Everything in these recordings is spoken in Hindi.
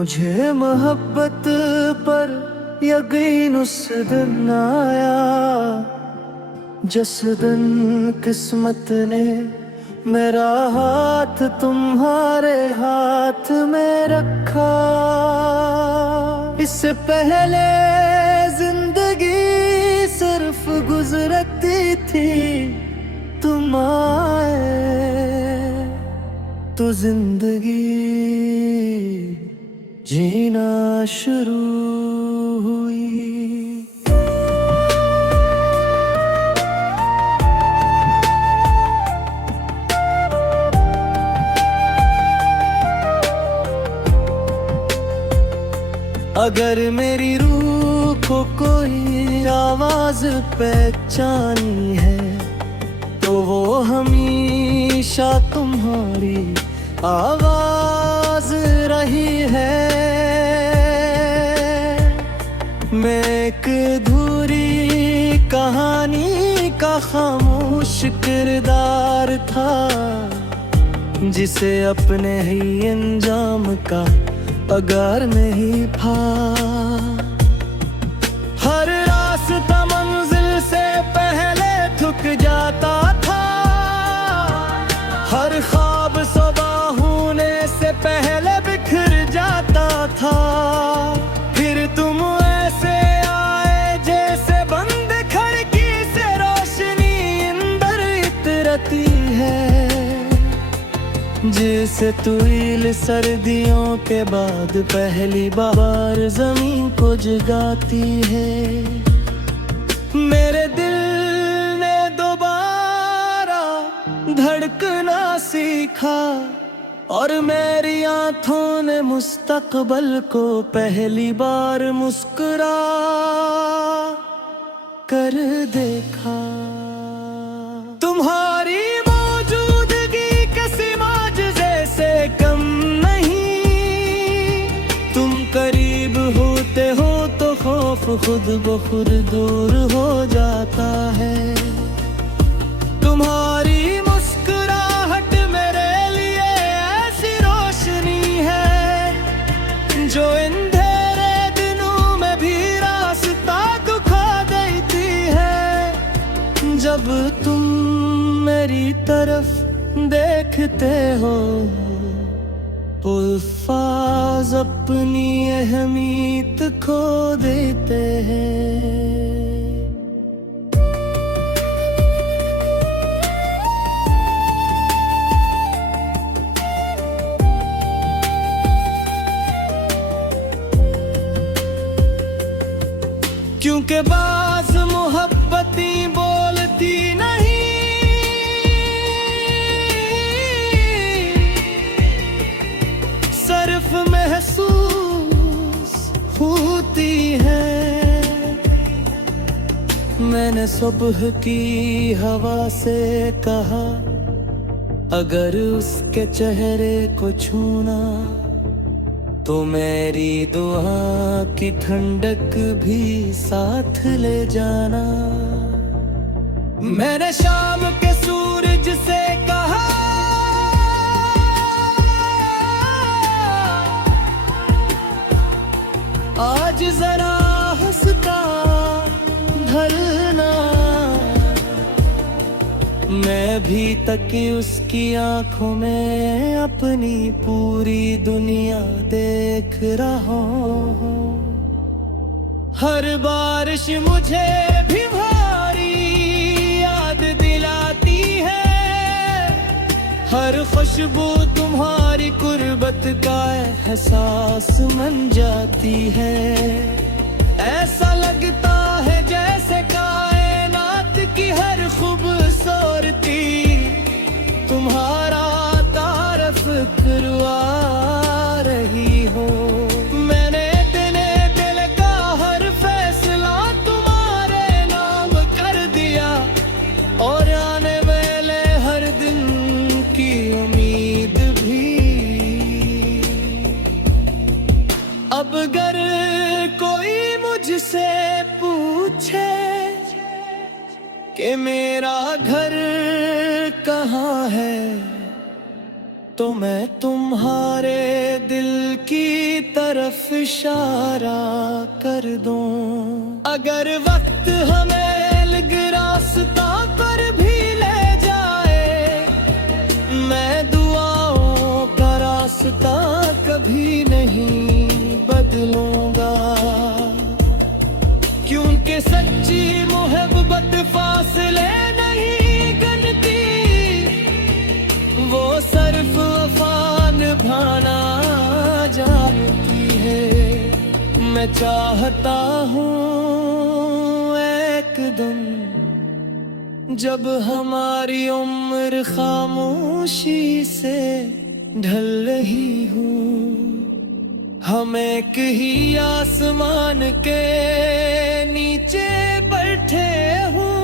मुझे मोहब्बत पर यकीन उस दिन आया जिस दिन किस्मत ने मेरा हाथ तुम्हारे हाथ में रखा। इससे पहले जिंदगी सिर्फ गुजरती थी, तुम आए तो जिंदगी जीना शुरू हुई। अगर मेरी रूह को कोई आवाज पहचानी है तो वो हमेशा तुम्हारी आवाज रही है। मैं एक अधूरी कहानी का खामोश किरदार था जिसे अपने ही अंजाम का अगर नहीं था। हर रास्ता मंजिल से पहले थक जाता था, हर ख्वाब सुबह होने से पहले बिखर जाता था। फिर तुम ऐसे आए जैसे बंद खिड़की से रोशनी अंदर इतरती है, जैसे तुईल सर्दियों के बाद पहली बार जमीन को जगाती है। मेरे दिल ने दोबारा धड़कना सीखा और मेरी आंखों ने मुस्तकबल को पहली बार मुस्कुरा कर देखा। तुम्हारी कम नहीं, तुम करीब होते हो तो खौफ खुद ब खुद दूर हो जाता है। तुम्हारी मुस्कुराहट मेरे लिए ऐसी रोशनी है जो अंधेरे दिनों में भी रास्ता दिखा देती है। जब तुम मेरी तरफ देखते हो अल्फाज अपनी अहमियत खो देते हैं। क्योंकि बाज़ मोहब्बती बोलती नहीं, सिर्फ महसूस होती है। मैंने सुबह की हवा से कहा अगर उसके चेहरे को छूना तो मेरी दुआ की ठंडक भी साथ ले जाना। मैंने शाम के सूरज से कहा आज जरा हंसता ढलना। मैं भी तकी उसकी आंखों में अपनी पूरी दुनिया देख रहा हूँ। हर बारिश मुझे भी भारी याद दिलाती है, हर खुशबू तुम्हारी कुर्बत का एहसास बन जाती है। ऐसा लगता है जैसे कायनात की हर खूबसूरती तुम्हारा तारफ करवा रही हो। मैंने तेरे दिल का हर फैसला तुम्हारे नाम कर दिया और आने वाले हर दिन की उम्मीद भी। अब अगर कोई मुझसे पूछे कि मेरा घर कहाँ है तो मैं तुम्हारे दिल की तरफ इशारा कर दूं। अगर वक्त हमें अलग रास्ता पर भी ले जाए, मैं दुआओं का रास्ता कभी नहीं बदलूंगा। क्योंकि सच्ची मोहब्बत फासले नहीं गनती, वो सिर्फ वफा निभाना जानती है। मैं चाहता हूँ एक दिन जब हमारी उम्र खामोशी से ढल रही हूँ, हम एक ही आसमान के नीचे बैठे हूँ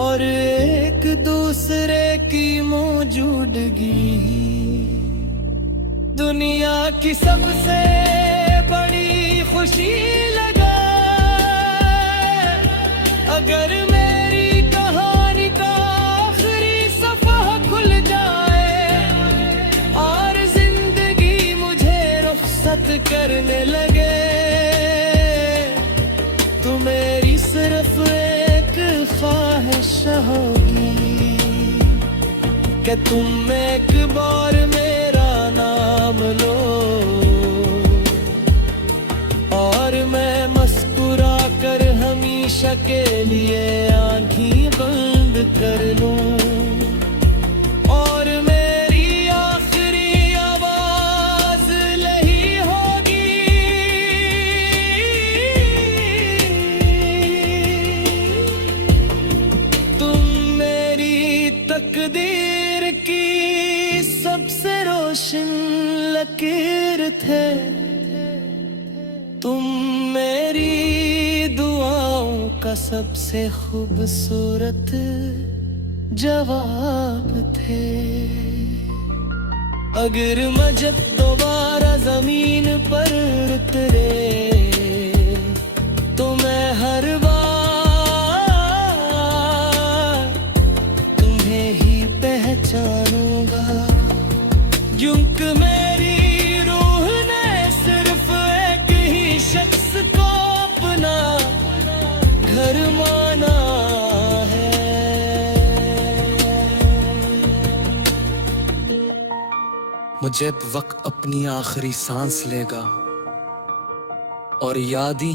और एक दूसरे की मौजूदगी दुनिया की सबसे बड़ी खुशी लगा। अगर मेरी कहानी का आखिरी सफ़ा खुल जाए और जिंदगी मुझे रुखसत करने लगे, तो मेरी सिर्फ एक ख्वाहिश होगी कि तुम एक बार मेरा नाम लो और मैं मुस्कुरा कर हमेशा के लिए आँखें बंद कर लूं और मेरी आखिरी आवाज यही होगी, तुम मेरी तकदीर की सबसे रोशन लकीर थे, तुम मेरी दुआओं का सबसे खूबसूरत जवाब थे। अगर मैं जब दोबारा जमीन पर उतरे, तो मैं हर बार तुम्हें ही पहचानूंगा। क्योंकि मेरी रूह ने सिर्फ एक ही शख्स को अपना घर माना है। मुझे वक्त अपनी आखिरी सांस लेगा और यादें